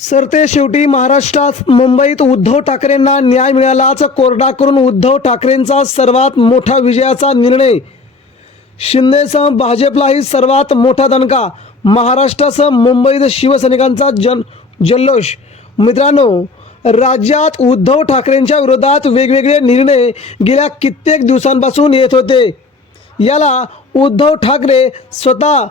सरते शेवटी महाराष्ट्रात मुंबईत उद्धव ठाकरेंना न्याय मिळालाच. कोरडाकडून उद्धव ठाकरेंचा सर्वात मोठा विजयाचा निर्णय. शिंदेसह भाजपलाही सर्वात मोठा दणका. महाराष्ट्रासह मुंबईत शिवसैनिकांचा जन जल्लोष. मित्रांनो राज्यात उद्धव ठाकरेंच्या विरोधात वेगवेगळे निर्णय गेल्या कित्येक दिवसांपासून येत होते. याला उद्धव ठाकरे स्वतः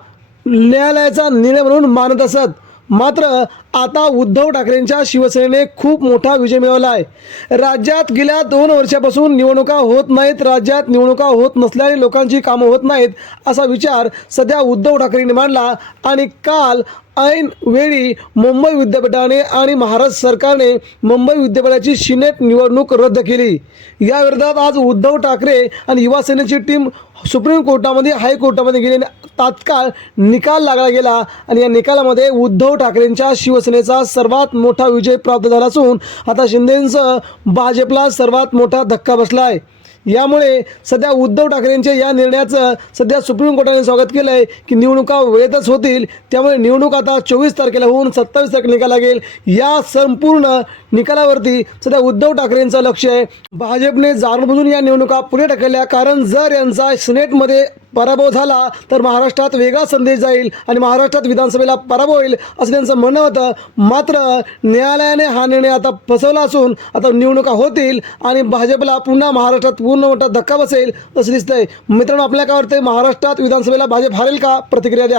न्यायालयाचा निर्णय म्हणून मानत असत. मात्र आता उद्धव ठाकरेंच्या शिवसेनेने खूप मोठा विजय मिळवला आहे राज्यात गेल्या दोन वर्षापासून निवडणुका होत नाहीत राज्यात निवडणुका होत नसल्याने लोकांची कामं होत नाहीत असा विचार सध्या उद्धव ठाकरेंनी मांडला आणि काल ऐन वेळी मुंबई विद्यापीठाने आणि महाराष्ट्र सरकारने मुंबई विद्यापीठाची सिनेट निवडणूक रद्द केली. या विरोधात आज उद्धव ठाकरे आणि युवा सेनेची टीम सुप्रीम कोर्टामध्ये हायकोर्टामध्ये गेली तात्काळ निकाल लागला गेला आणि या निकालामध्ये उद्धव ठाकरेंच्या शिवसेनेचा सर्वात मोठा विजय प्राप्त झाला असून आता शिंदेंसह भाजपला सर्वात मोठा धक्का बसला आहे यामुळे सध्या उद्धव ठाकरेंच्या या निर्णयाचं सध्या सुप्रीम कोर्टाने स्वागत केलं आहे की निवडणुका वेळेतच होतील. त्यामुळे निवडणूक आता चोवीस तारखेला होऊन सत्तावीस तारखेला निकाल लागेल. या संपूर्ण निकालावरती सध्या उद्धव ठाकरेंचं लक्ष आहे. भाजपने जाणबुजून या निवडणुका पुढे ढकलल्या. कारण जर यांचा सिनेटमध्ये पराभव झाला तर महाराष्ट्रात वेगळा संदेश जाईल आणि महाराष्ट्रात विधानसभेला पराभव होईल असं त्यांचं म्हणणं होतं. मात्र न्यायालयाने हा निर्णय आता फसवला असून आता निवडणुका होतील आणि भाजपला पुन्हा महाराष्ट्रात पूर्ण मोठा धक्का बसेल असं दिसतंय. मित्रांनो आपल्या काय वाटतंय? महाराष्ट्रात विधानसभेला भाजप हारेल का? प्रतिक्रिया द्या.